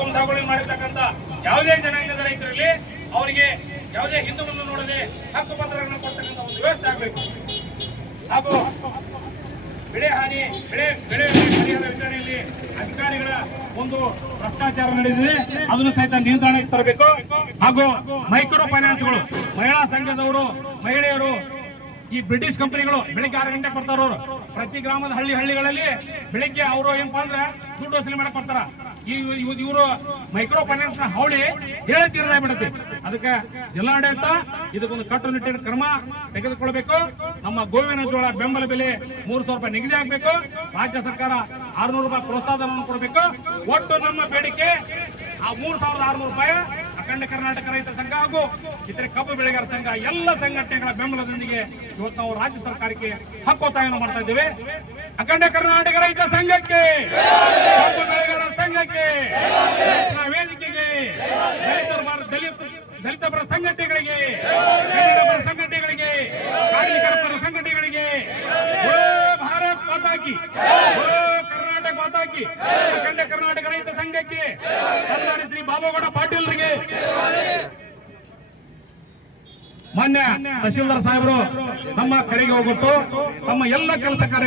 ಕೊಂಸಾಗುಳಿ ಮಾಡಿರ್ತಕ್ಕಂಥ ಯಾವುದೇ ಜನಾಂಗದ ರೈತರಲ್ಲಿ ಅವರಿಗೆ ಯಾವುದೇ ಹಿಂದುವನ್ನು ನೋಡದೆ ಹಕ್ಕು ಪತ್ರಗಳನ್ನು ಕೊಡ್ತಕ್ಕಂಥ ಒಂದು ವ್ಯವಸ್ಥೆ ಆಗಬೇಕು. ಹಾಗೂ ಬೆಳೆ ಪರಿಹಾರ ವಿತರಣೆಯಲ್ಲಿ ಅಧಿಕಾರಿಗಳ ಒಂದು ಭ್ರಷ್ಟಾಚಾರ ನಡೆದಿದೆ, ಅದನ್ನು ಸಹಿತ ನಿಯಂತ್ರಣಕ್ಕೆ ತರಬೇಕು. ಹಾಗೂ ಮೈಕ್ರೋ ಫೈನಾನ್ಸ್ಗಳು, ಮಹಿಳಾ ಸಂಘದವರು, ಮಹಿಳೆಯರು, ಈ ಬ್ರಿಟಿಷ್ ಕಂಪನಿಗಳು ಬೆಳಿಗ್ಗೆ 6 ಗಂಟೆಗೆ ಬರ್ತಾರ. ಅವರು ಪ್ರತಿ ಗ್ರಾಮದ ಹಳ್ಳಿಗಳಲ್ಲಿ ಬೆಳಿಗ್ಗೆ ಅವರು ಏನಪ್ಪಾ ಅಂದ್ರೆ ದುಡ್ಡು ವಸೂಲಿ ಮಾಡಕ್ ಬರ್ತಾರ. ಇವರು ಮೈಕ್ರೋ ಫೈನಾನ್ಸ್ ನ ಹಾವಳಿ ಹೇಳ್ತಿರಬಿಡುತ್ತೆ. ಅದಕ್ಕೆ ಜಿಲ್ಲಾಡಳಿತ ಇದಕ್ಕೊಂದು ಕಟ್ಟುನಿಟ್ಟಿನ ಕ್ರಮ ತೆಗೆದುಕೊಳ್ಬೇಕು. ನಮ್ಮ ಗೋವಿನ ಜೋಳ ಬೆಂಬಲ ಬೆಲೆ 3,000 ರೂಪಾಯಿ ನಿಗದಿ ಆಗಬೇಕು. ರಾಜ್ಯ ಸರ್ಕಾರ 600 ರೂಪಾಯಿ ಪ್ರೋತ್ಸಾಹಧನವನ್ನು ಕೊಡಬೇಕು. ಒಟ್ಟು ನಮ್ಮ ಬೇಡಿಕೆ ಆ 3,600 ರೂಪಾಯಿ ಅಖಂಡ ಕರ್ನಾಟಕ ರೈತ ಸಂಘ ಹಾಗೂ ಇತರೆ ಕಬ್ಬು ಬೆಳೆಗಾರ ಸಂಘ ಎಲ್ಲ ಸಂಘಟನೆಗಳ ಬೆಂಬಲದೊಂದಿಗೆ ಇವತ್ತು ನಾವು ರಾಜ್ಯ ಸರ್ಕಾರಕ್ಕೆ ಹಕ್ಕೊತ್ತಾಯವನ್ನು ಮಾಡ್ತಾ ಇದ್ದೇವೆ. ಅಖಂಡ ಕರ್ನಾಟಕ ರೈತ ಸಂಘಕ್ಕೆ, ಕಬ್ಬು ಬೆಳೆಗಾರರ ಸಂಘಕ್ಕೆ, ವೇದಿಕೆಗೆ, ದಲಿತ ಪರ ಸಂಘಟನೆಗಳಿಗೆ, ಕನ್ನಡ ಪರ ಸಂಘಟನೆಗಳಿಗೆ, ಕಾರ್ಮಿಕರ ಪರ ಸಂಘಟನೆಗಳಿಗೆ, ಭಾರತ್ ಮಾತಾಕಿ, ಕರ್ನಾಟಕ ಮಾತಾಕಿ, ಅಖಂಡ ಕರ್ನಾಟಕ ರೈತ ಸಂಘಕ್ಕೆ, ಸನ್ಮಾನ್ಯ ಶ್ರೀ ಬಾಬುಗೌಡ ಪಾಟೀಲ್ರಿಗೆ, ಮಾನ್ಯ ತಹಶೀಲ್ದಾರ್ ಸಾಹೇಬರು ತಮ್ಮ ಕಡೆಗೆ ಹೋಗ್ಬಿಟ್ಟು ತಮ್ಮ ಎಲ್ಲ ಕೆಲಸ ಕಾರ್ಯ